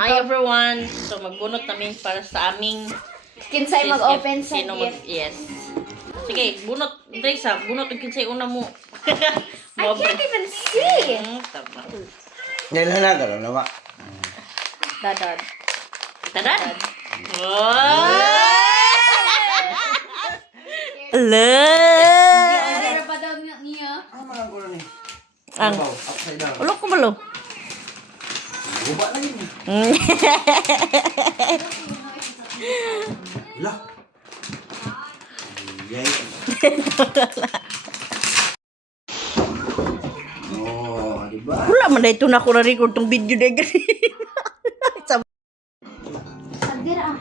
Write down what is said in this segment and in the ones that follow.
Hi everyone! So magbunot namin para sa aming Kinsay mag-open sa sino gift. yes. Sige, bunot. Dresa, bunot yung kinsay una mo. I can't even see! Tama. Nila na gano'n naman. Dadad. Tadan! Ala! Pero pa daw niya. Ano man ang gulo ni? Ang Upside down. ulok ko malo. Guba na yun. Lah. Yay. Oh, di ba? Wala man na ito na ako na-record tong video na gani. Sagdira ah.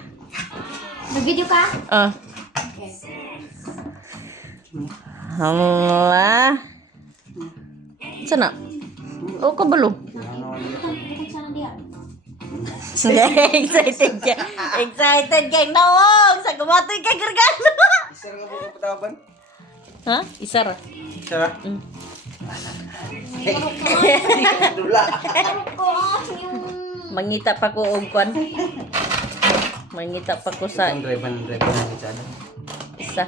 Nag-video ka? Ah. Okay. Hala. Sana? O ka balo? Sana dia. Excited ka. Excited ka. Nawang! Sa kumatoy kay Gargano. Isa nga buka patawaban? Ha? Isa ra. Isa ba? Mm. Dula. Ko yung... Mangita pa ko og kwan. Mangita pa ko sa Drive na kita. isa.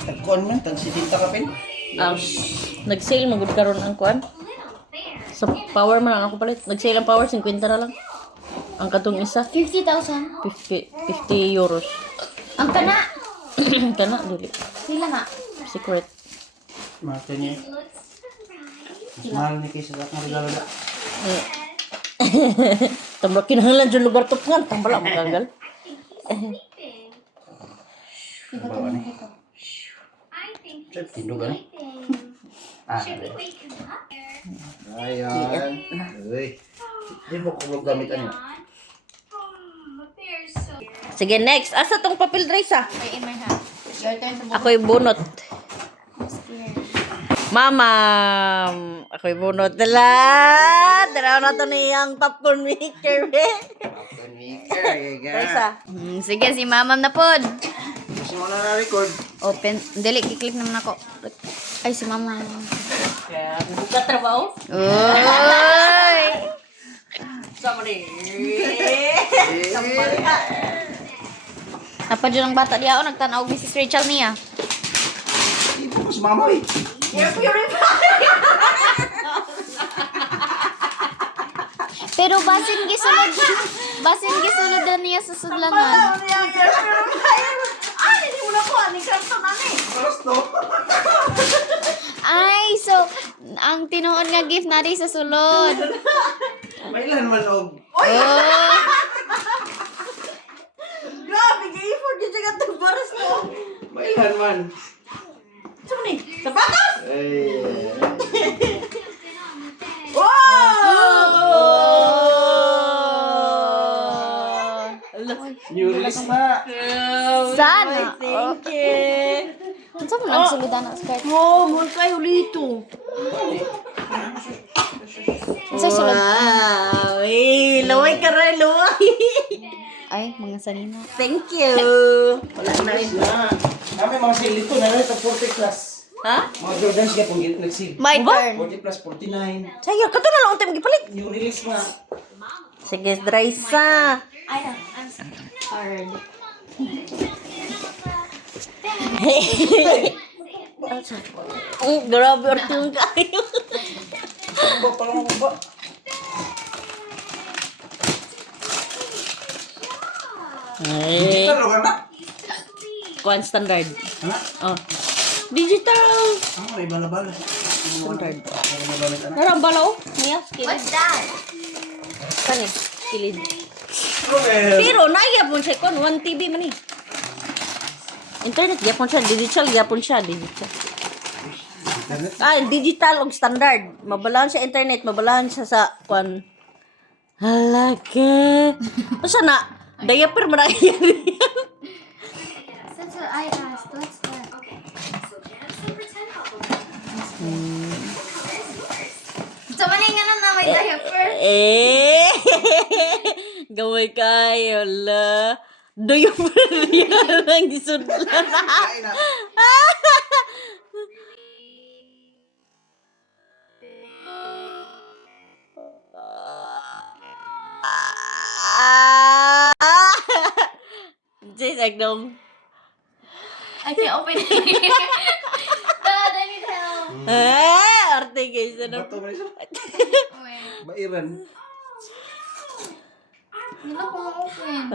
Tagkuan man, tag si Tita Kapin. Nag-sale magud karon ang kwan. Sa power man ako palit. Nag-sale ang power 50 na lang. Ang katong isa 50,000. 50 euros. Ang kana. Kana dili. Sila nga. Secret. Mata niya. Mas mahal ni kaysa sa akong regalo na. Tambah kinahanglan jud lugar tupungan, tambala magagal. Bawa ni. Trip, tindog ano? Ayan. Uy. Di mo ko gamit ano. Sige, next. Asa tong papel Dresa? May in my hand. Your turn to Ako'y bunot. scared. Mama, ako'y bunot nila. Daraw na to niyang popcorn maker, be. Captain Maker, Dresa. Sige, si mamam na pod. Gusto mo na na-record? Open. Dali, kiklik naman ako. Ay, si mama. Kaya, buka trabaho. Uy! Sama ni. Apa dyan ang bata diya o nagtanaw ni Sis Rachel niya. Di po mas mama eh. Pero basin gisulod na niya sa sudlanan. Hindi mo na ko. Ani karton ani. Alas to. Ay, so, ang tinuon nga gift na rin sa sulod. May ilan man og. Oh! Grabe, gay-effort yun siya katong baras ko. May ilan man. Sama ni. Sapatos! Eh. New release na. Sana. Thank you. Ano mo lang suludan ang skirt? Oh, mul kayo lito. Sa sulod. Wow. Eh, laway ka rin, laway. Ay, mga sanino. Thank you. Wala na rin. Na. Kami mga silito na rin sa 40 plus. Ha? Mga Jordans kaya pong nag-seal. My turn. 40 plus 49. Saya, kato na lang ang tayo magipalit. New release na. Sige, Dresa. Ay, I'm hard. Grabe, orting kayo. Ba pala mo ba? Ay, Digital o na? kuan standard. Ha? Oh. Digital. Ano may bala-bala? Standard. Ano may bala na? Narang bala oh. Niya, kilid. What's that? Kani, kilid. Okay. Pero naiyapon siya kon 1 TB man eh. Internet gyapon siya, digital gyapon siya, digital. Digital og standard. Mabalahan siya internet, mabalahan siya sa kon. Halaka. Asa na? Diaper man ay That's what I asked. What's that? So, maning nga na may diaper. Gaway kayo, la. Diaper yan ang gisudlan. Kain na. Agdong. I can't open it. Dad, I need help. Arte guys. Ano? Bato man siya. Wait. Bairan. Hindi na ko ma-open.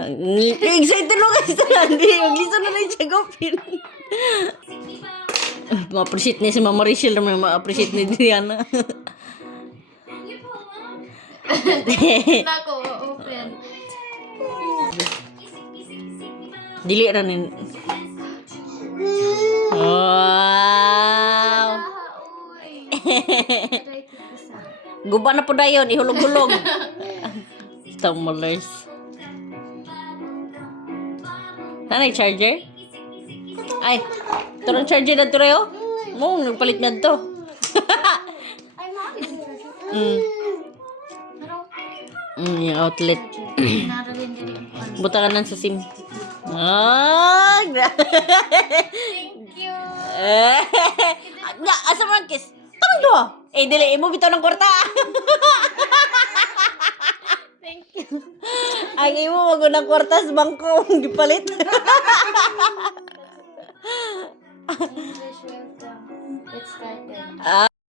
Excited mo guys. Hindi. Magliso na rin siya gopin. Ma-appreciate niya si Mama Rachel naman ma-appreciate ni Diana. Hindi na ko ma-open. Dili ra nin. Wow. Uy. Guba na po dayon, ihulog-hulog. Tumblers. Nanay charger? Ay, turang charger na to rayo? Mo, nagpalit na to. Ay, mami. Yung outlet. Naralin din yung pan. Buta ka lang sa SIM. Ah, Thank you. asa mo ang kiss? Tamang do. Eh, dili, mo bitaw ng kwarta. Thank you. Ang imo wag ng kwarta sa bangko, gipalit. English welcome. Let's start then.